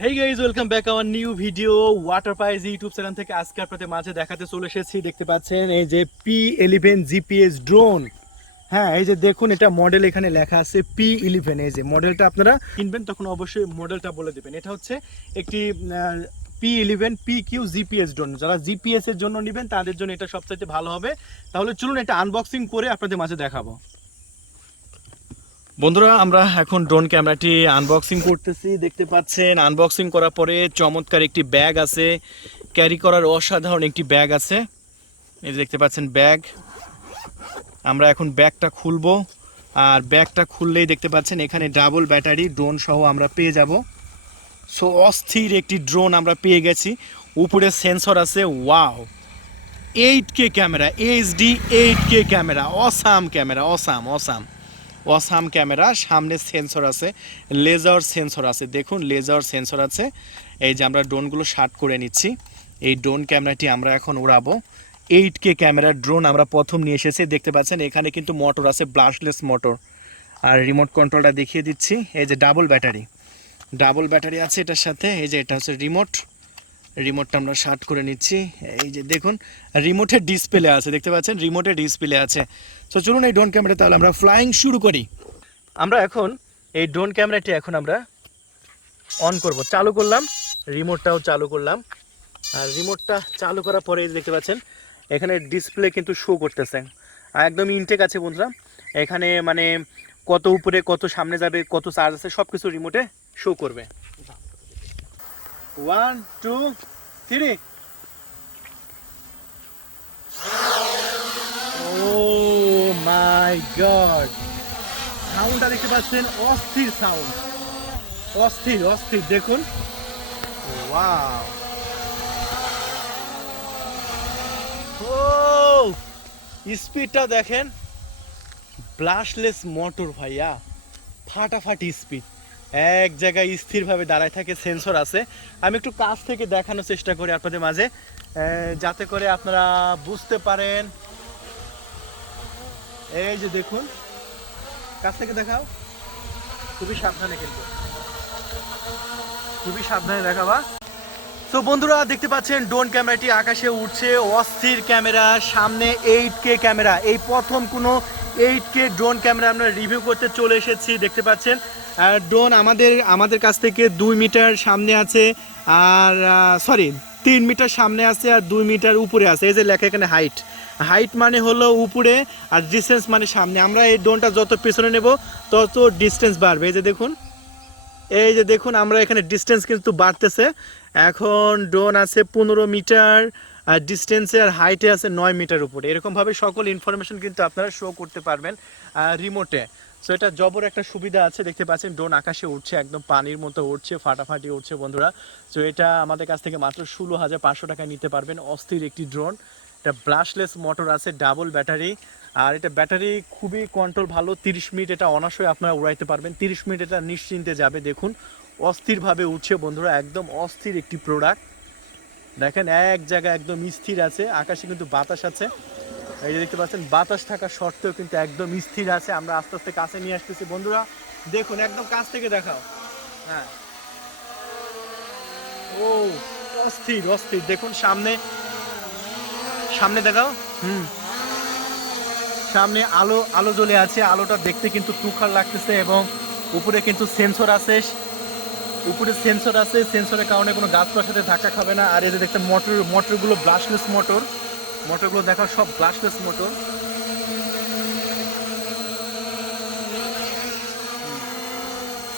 Hey guys, welcome back our new video ওয়াটার পাইজ YouTube channel থেকে। আজকে আপনাদের মাঝে দেখাতে চলে এসেছি। দেখতে পাচ্ছেন এই যে P11 জিপিএস ড্রোন। হ্যাঁ, এই যে দেখুন, এটা মডেল এখানে লেখা আছে P11। এই যে মডেলটা আপনারা কিনবেন তখন অবশ্যই মডেলটা বলে দেবেন। এটা হচ্ছে একটি P11 PQ জিপিএস ড্রোন। যারা জিপিএস এর জন্য নেবেন তাদের জন্য এটা সবচাইতে ভালো হবে। তাহলে চলুন এটা আনবক্সিং করে আপনাদের মাঝে দেখাবো। বন্ধুরা, আমরা এখন ড্রোন ক্যামেরাটি আনবক্সিং করতেছি। দেখতে পাচ্ছেন আনবক্সিং করার পরে চমৎকার একটি ব্যাগ আছে, ক্যারি করার অসাধারণ একটি ব্যাগ আছে। এই যে দেখতে পাচ্ছেন ব্যাগ। আমরা এখন ব্যাগটা খুলবো, আর ব্যাগটা খুললেই দেখতে পাচ্ছেন এখানে ডাবল ব্যাটারি ড্রোন সহ আমরা পেয়ে যাব। সো অস্থির একটি ড্রোন আমরা পেয়ে গেছি। উপরে সেন্সর আছে, wow, 8K camera, HD 8K camera, awesome camera, awesome awesome awesome camera. সামনে সেন্সর আছে, লেজার সেন্সর আছে, দেখুন লেজার সেন্সর আছে। এই যে আমরা ড্রোনগুলো শার্ট করে নিচ্ছি। এই ড্রোন ক্যামেরাটি আমরা এখন উড়াবো। 8K ক্যামেরার ড্রোন আমরা প্রথম নিয়ে এসেছি। দেখতে পাচ্ছেন এখানে কিন্তু মোটর আছে, ব্লাস্টলেস মোটর। আর রিমোট কন্ট্রোলটা দেখিয়ে দিচ্ছি। এই যে ডাবল ব্যাটারি আছে এটার সাথে। এই যে এটা হচ্ছে রিমোটটা আমরা শার্ট করে নিচ্ছি। এই যে দেখুন রিমোটের ডিসপ্লে আছে, দেখতে পাচ্ছেন রিমোটের ডিসপ্লে আছে। তো চলুন এই ড্রোন ক্যামেরা তাহলে আমরা ফ্লাইং শুরু করি। আমরা এখন এই ড্রোন ক্যামেরাটি এখন আমরা অন করব। চালু করলাম, রিমোটটাও চালু করলাম। আর রিমোটটা চালু করার পরে দেখতে পাচ্ছেন এখানে ডিসপ্লে কিন্তু শো করতেছে। আর একদম ইনটেক আছে বন্ধুরা। এখানে মানে কত উপরে, কত সামনে যাবে, কত চার্জ আছে, সব কিছু রিমোটে শো করবে। 1 2 3। ও মাই গড, সাউন্ডটা দেখতে পাচ্ছেন, অস্থির সাউন্ড, অস্থির অস্থির। দেখুন, ওয়াও, ও স্পিডটা দেখেন, ব্লাস্টলেস মোটর ভাইয়া, ফাটাফাটি স্পিড। এক জায়গায় স্থিরভাবে দাঁড়ায় থাকে, সেন্সর আছে। আমি একটু কাছ থেকে দেখানোর চেষ্টা করি আপনাদের মাঝে, যাতে করে আপনারা বুঝতে পারেন। এই যে দেখুন, কাছ থেকে দেখাও, খুবই সাবধানে, কিন্তু খুবই সাবধানে দেখাবা। তো বন্ধুরা দেখতে পাচ্ছেন ড্রোন ক্যামেরাটি আকাশে উঠছে, অস্থির ক্যামেরা, সামনে 8K ক্যামেরা। এই প্রথম কোনো 8K ড্রোন ক্যামেরা আমরা রিভিউ করতে চলে এসেছি। দেখতে পাচ্ছেন ড্রোন আমাদের কাছ থেকে 2 মিটার সামনে আছে, আর 3 মিটার সামনে আছে, আর 2 মিটার উপরে আছে। এই যে লেখা এখানে হাইট মানে হলো উপরে, আর ডিস্টেন্স মানে সামনে। আমরা এই ড্রোনটা যত পেছনে নেব তত ডিস্টেন্স বাড়বে। এই যে দেখুন আমরা এখানে ডিস্টেন্স কিন্তু বাড়তেছে। এখন ড্রোন আছে 15 মিটার আর ডিস্টেন্সে, আর হাইটে আছে 9 মিটার উপরে। এরকমভাবে সকল ইনফরমেশন কিন্তু আপনারা শো করতে পারবেন রিমোটে। সো এটা জবর একটা সুবিধা আছে। দেখতে পাচ্ছেন ড্রোন আকাশে উঠছে, একদম পানির মতো উঠছে, ফাটাফাটি উঠছে বন্ধুরা। সো এটা আমাদের কাছ থেকে মাত্র 16,500 টাকায় নিতে পারবেন। অস্থির একটি ড্রোন। এটা ব্লাস্টলেস মোটর আছে, ডাবল ব্যাটারি। আর এটা ব্যাটারি খুবই কন্ট্রোল ভালো। 30 মিনিট এটা অনায়াসে আপনারা উড়াইতে পারবেন। 30 মিনিট এটা নিশ্চিন্তে যাবে। দেখুন অস্থিরভাবে উঠছে বন্ধুরা, একদম অস্থির একটি প্রোডাক্ট। দেখেন এক জায়গায় একদম স্থির আছে। আকাশে কিন্তু বাতাস আছে, এই যে দেখতে পাচ্ছেন, বাতাস থাকা সত্ত্বেও কিন্তু একদম স্থির আছে। আমরা আস্তে আস্তে কাছে নিয়ে আসতেছি বন্ধুরা, দেখুন একদম কাছ থেকে দেখাও। হ্যাঁ, ও অস্থির অস্থির। দেখুন সামনে দেখাও। সামনে আলো আলো জ্বলে আছে, আলোটা দেখতে কিন্তু তুখার লাগতেছে। এবং উপরে কিন্তু সেন্সর আছে, সেন্সরের কারণে কোনো গাছপালার সাথে ধাক্কা খাবে না। আর এই যে দেখতে মোটরগুলো ব্লাস্টলেস মোটরগুলো দেখা, সব ব্লাস্টলেস মোটর।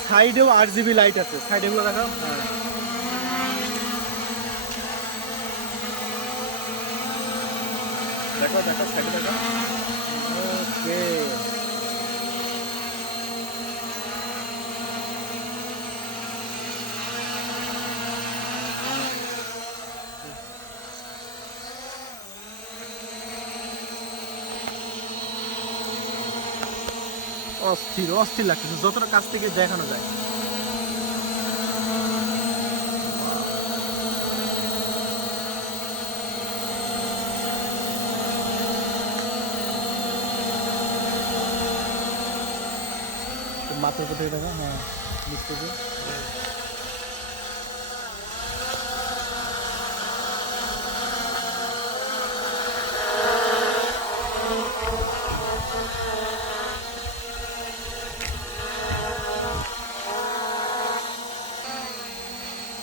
সাইডেও RGB লাইট আছে, সাইডেগুলো দেখাও। হ্যাঁ, দেখো সাইডে দেখো। ওকে, অস্থির অস্থির লাগতেছে যতটা কাছ থেকে দেখানো যায়। মাথার উপরে দেখা, হ্যাঁ, নিচ থেকে।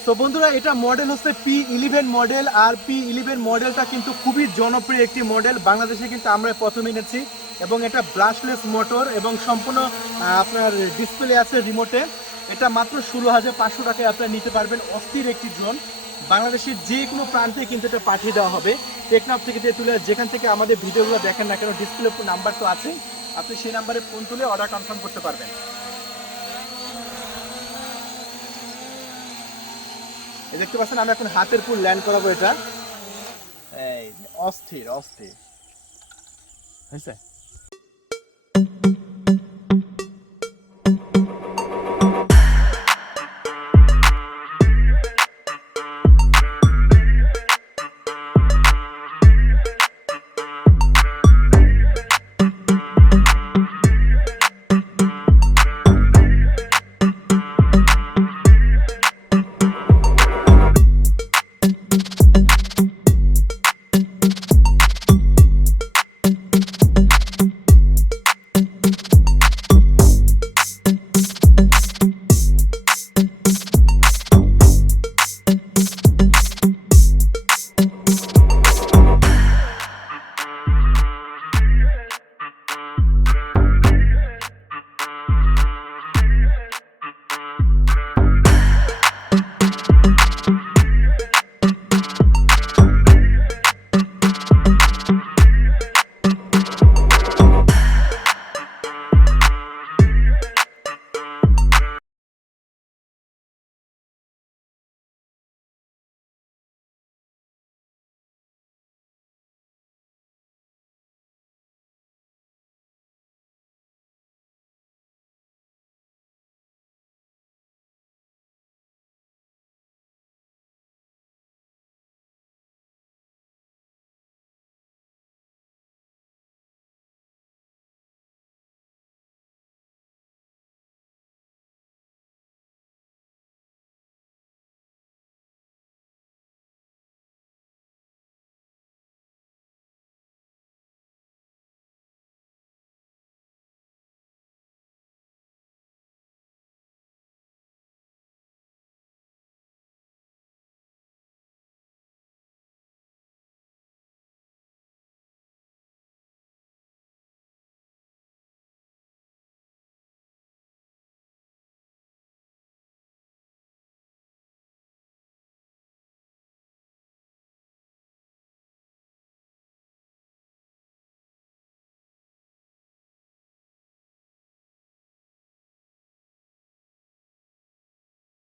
তো বন্ধুরা এটা মডেল হচ্ছে P11 মডেল, আর P11 মডেলটা কিন্তু খুবই জনপ্রিয় একটি মডেল, বাংলাদেশে কিন্তু আমরা প্রথমে এনেছি। এবং এটা ব্রাশলেস মোটর এবং সম্পূর্ণ আপনার ডিসপ্লে আছে রিমোটে। এটা মাত্র 16,500 টাকায় আপনারা নিতে পারবেন। অস্থির একটি ড্রোন, বাংলাদেশের যে কোনো প্রান্তে কিন্তু এটা পাঠিয়ে দেওয়া হবে। টেকনাফ থেকে তুলে যেখান থেকে আমাদের ভিডিওগুলো দেখেন না কেন, ডিসপ্লে নাম্বার তো আছে, আপনি সেই নাম্বারে ফোন তুলে অর্ডার কনফার্ম করতে পারবেন। দেখতে পাচ্ছেন আমি এখন হাতের পুল ল্যান্ড করাবো এটা। এই অস্থির অস্থির হয়েছে।